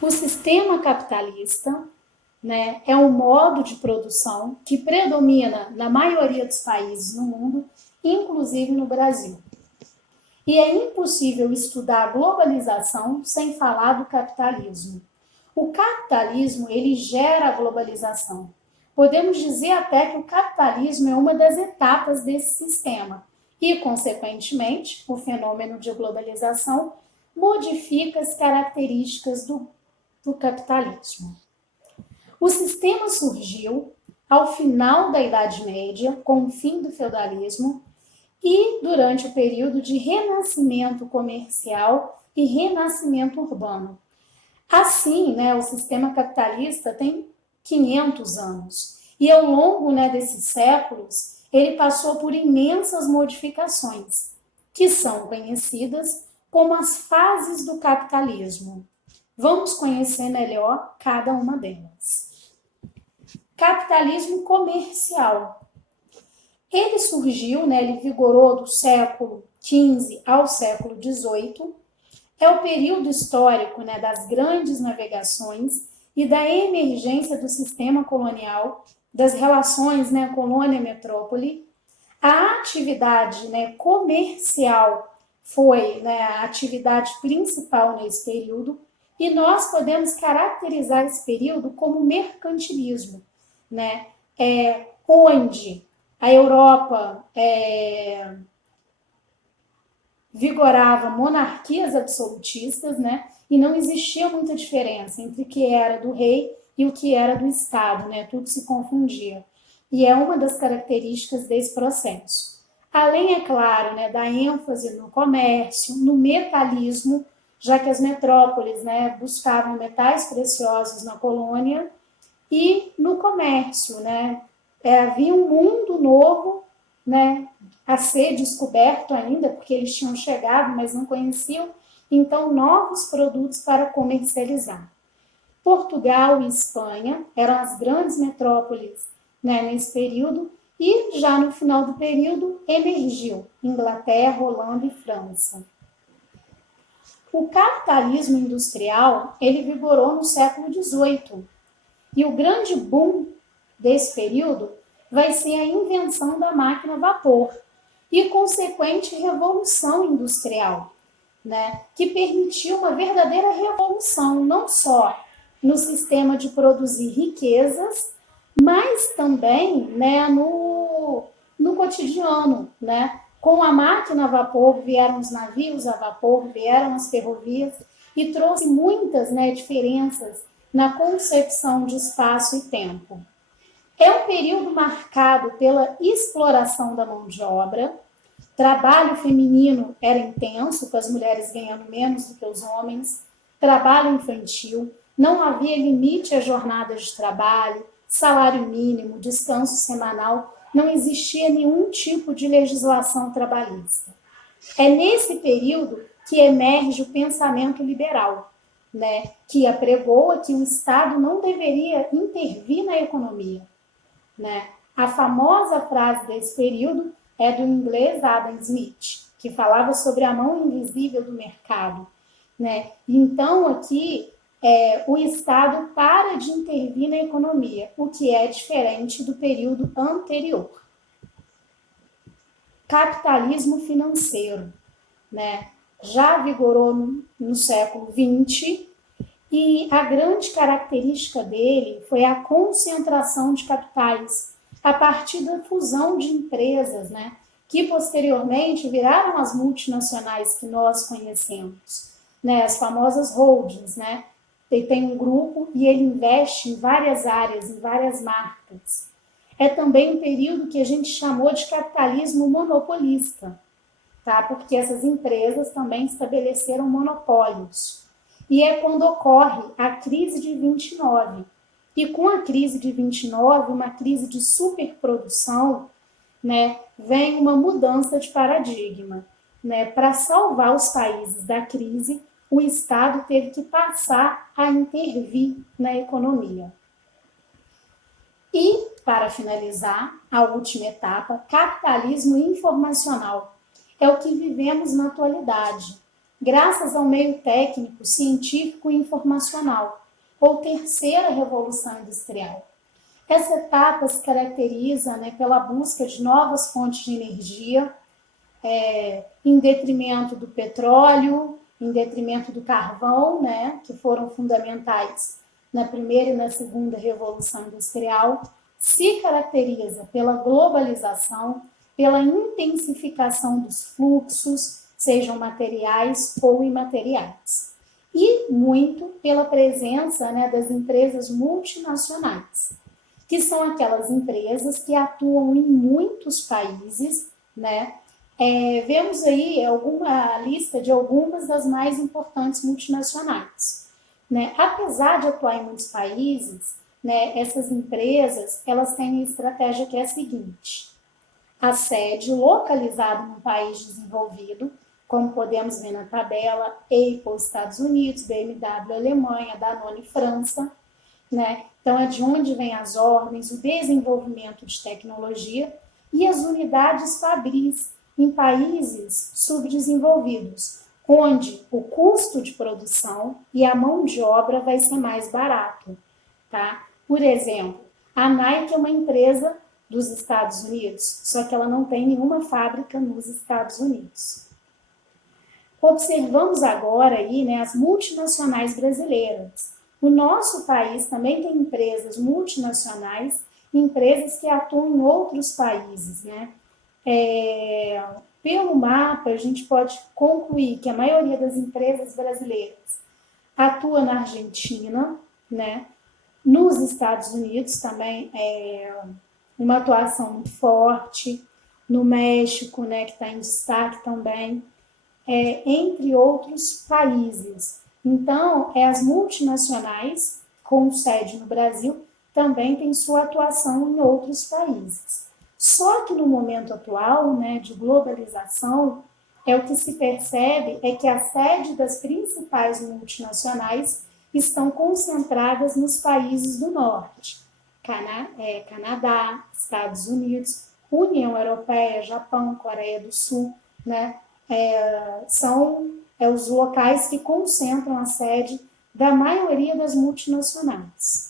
O sistema capitalista, né, é um modo de produção que predomina na maioria dos países no mundo, inclusive no Brasil. E é impossível estudar a globalização sem falar do capitalismo. O capitalismo, ele gera a globalização. Podemos dizer até que o capitalismo é uma das etapas desse sistema e, consequentemente, o fenômeno de globalização modifica as características do capitalismo. O sistema surgiu ao final da Idade Média, com o fim do feudalismo, e durante o período de renascimento comercial e renascimento urbano. Assim, né, o sistema capitalista tem 500 anos e ao longo, né, desses séculos ele passou por imensas modificações, que são conhecidas como as fases do capitalismo. Vamos conhecer melhor cada uma delas. Capitalismo comercial. Ele surgiu, né, ele vigorou do século XV ao século XVIII. É o período histórico, né, das grandes navegações e da emergência do sistema colonial, das relações, né, colônia-metrópole. A atividade, né, comercial foi, né, a atividade principal nesse período, e nós podemos caracterizar esse período como mercantilismo, né, onde a Europa vigorava monarquias absolutistas, né? E não existia muita diferença entre o que era do rei e o que era do Estado, né? Tudo se confundia. E é uma das características desse processo. Além, é claro, né, da ênfase no comércio, no metalismo, já que as metrópoles, né, buscavam metais preciosos na colônia, e no comércio, né? Havia um mundo novo, né, a ser descoberto ainda, porque eles tinham chegado, mas não conheciam, então novos produtos para comercializar. Portugal e Espanha eram as grandes metrópoles, né, nesse período, e já no final do período emergiu Inglaterra, Holanda e França. O capitalismo industrial, ele vigorou no século XVIII, e o grande boom desse período vai ser a invenção da máquina a vapor e consequente revolução industrial, né, que permitiu uma verdadeira revolução, não só no sistema de produzir riquezas, mas também, né, no cotidiano, né? Com a máquina a vapor vieram os navios a vapor, vieram as ferrovias e trouxe muitas, né, diferenças na concepção de espaço e tempo. É um período marcado pela exploração da mão de obra, trabalho feminino era intenso, com as mulheres ganhando menos do que os homens, trabalho infantil, não havia limite às jornadas de trabalho, salário mínimo, descanso semanal, não existia nenhum tipo de legislação trabalhista. É nesse período que emerge o pensamento liberal, né, que apregoa que o Estado não deveria intervir na economia, né? A famosa frase desse período é do inglês Adam Smith, que falava sobre a mão invisível do mercado, né? Então, aqui, o Estado para de intervir na economia, o que é diferente do período anterior. Capitalismo financeiro, né? Já vigorou no século XX, e a grande característica dele foi a concentração de capitais a partir da fusão de empresas, né, que posteriormente viraram as multinacionais que nós conhecemos, né, as famosas holdings, né? Ele tem um grupo e ele investe em várias áreas, em várias marcas. É também um período que a gente chamou de capitalismo monopolista, tá? Porque essas empresas também estabeleceram monopólios. E é quando ocorre a crise de 29. E com a crise de 29, uma crise de superprodução, né, vem uma mudança de paradigma, né? Para salvar os países da crise, o Estado teve que passar a intervir na economia. E, para finalizar, a última etapa, capitalismo informacional. É o que vivemos na atualidade, graças ao meio técnico, científico e informacional, ou terceira revolução industrial. Essa etapa se caracteriza, né, pela busca de novas fontes de energia, em detrimento do petróleo, em detrimento do carvão, né, que foram fundamentais na primeira e na segunda revolução industrial, se caracteriza pela globalização, pela intensificação dos fluxos, sejam materiais ou imateriais, e muito pela presença, né, das empresas multinacionais, que são aquelas empresas que atuam em muitos países, né? Vemos aí alguma lista de algumas das mais importantes multinacionais, né? Apesar de atuar em muitos países, né, essas empresas elas têm a estratégia que é a seguinte: a sede localizada no país desenvolvido, como podemos ver na tabela, Apple, Estados Unidos, BMW, Alemanha, Danone, França, né? Então, é de onde vêm as ordens, o desenvolvimento de tecnologia e as unidades fabris em países subdesenvolvidos, onde o custo de produção e a mão de obra vai ser mais barato, tá? Por exemplo, a Nike é uma empresa dos Estados Unidos, só que ela não tem nenhuma fábrica nos Estados Unidos. Observamos agora aí, né, as multinacionais brasileiras. O nosso país também tem empresas multinacionais, empresas que atuam em outros países, né? Pelo mapa, a gente pode concluir que a maioria das empresas brasileiras atua na Argentina, né? Nos Estados Unidos também uma atuação muito forte, no México, né, que está em destaque também, entre outros países. Então, as multinacionais, com sede no Brasil, também têm sua atuação em outros países. Só que no momento atual, né, de globalização, o que se percebe é que a sede das principais multinacionais estão concentradas nos países do norte, Canadá, Estados Unidos, União Europeia, Japão, Coreia do Sul, né? São os locais que concentram a sede da maioria das multinacionais.